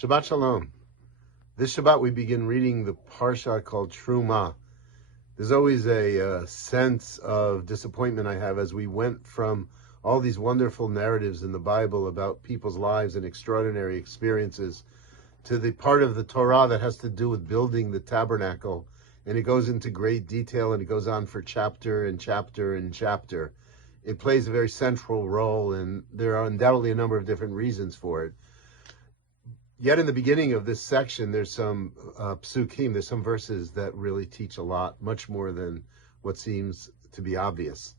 Shabbat Shalom. This Shabbat we begin reading the parsha called Truma. There's always a sense of disappointment I have as we went from all these wonderful narratives in the Bible about people's lives and extraordinary experiences to the part of the Torah that has to do with building the tabernacle. And it goes into great detail and it goes on for chapter and chapter and chapter. It plays a very central role, and there are undoubtedly a number of different reasons for it. Yet in the beginning of this section, there's some psukim, there's some verses that really teach a lot, much more than what seems to be obvious.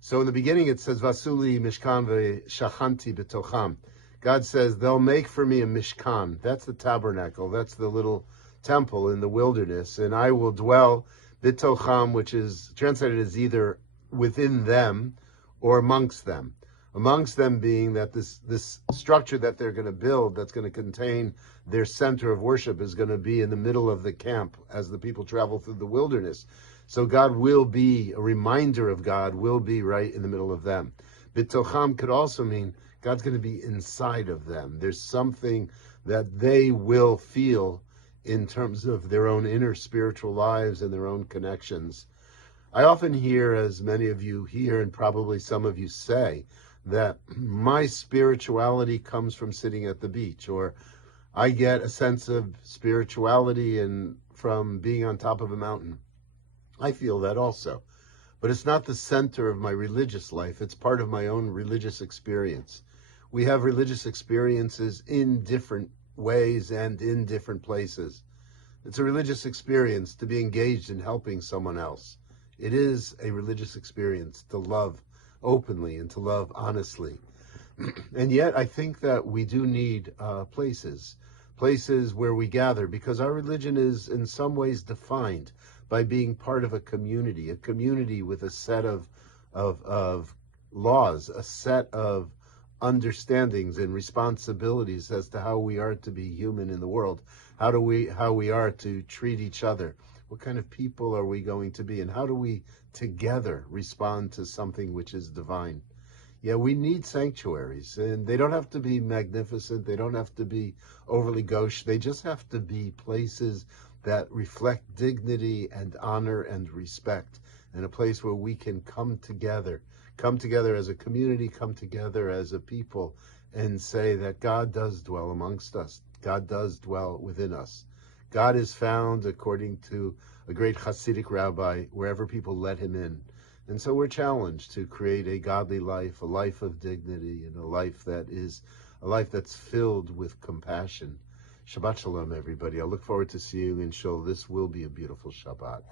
So in the beginning it says, Vasuli mishkan ve'shachanti b'tocham. God says, they'll make for me a mishkan. That's the tabernacle. That's the little temple in the wilderness. And I will dwell b'tocham, which is translated as either within them or amongst them. Amongst them being that this structure that they're going to build, that's going to contain their center of worship, is going to be in the middle of the camp as the people travel through the wilderness. So God will be, a reminder of God will be right in the middle of them. B'tocham could also mean God's going to be inside of them. There's something that they will feel in terms of their own inner spiritual lives and their own connections. I often hear, as many of you hear, and probably some of you say, that my spirituality comes from sitting at the beach, or I get a sense of spirituality from being on top of a mountain. I feel that also. But it's not the center of my religious life. It's part of my own religious experience. We have religious experiences in different ways and in different places. It's a religious experience to be engaged in helping someone else. It is a religious experience to love openly and to love honestly. And yet I think that we do need places where we gather, because our religion is in some ways defined by being part of a community with a set of laws, a set of understandings and responsibilities as to how we are to be human in the world, how we are to treat each other. What kind of people are we going to be, and how do we together respond to something which is divine? Yeah, we need sanctuaries, and they don't have to be magnificent. They don't have to be overly gauche. They just have to be places that reflect dignity and honor and respect, and a place where we can come together as a community, come together as a people, and say that God does dwell amongst us. God does dwell within us. God is found, according to a great Hasidic rabbi, wherever people let him in. And so we're challenged to create a godly life, a life of dignity, and a life that's filled with compassion. Shabbat Shalom, everybody. I look forward to seeing you in Shul. This will be a beautiful Shabbat.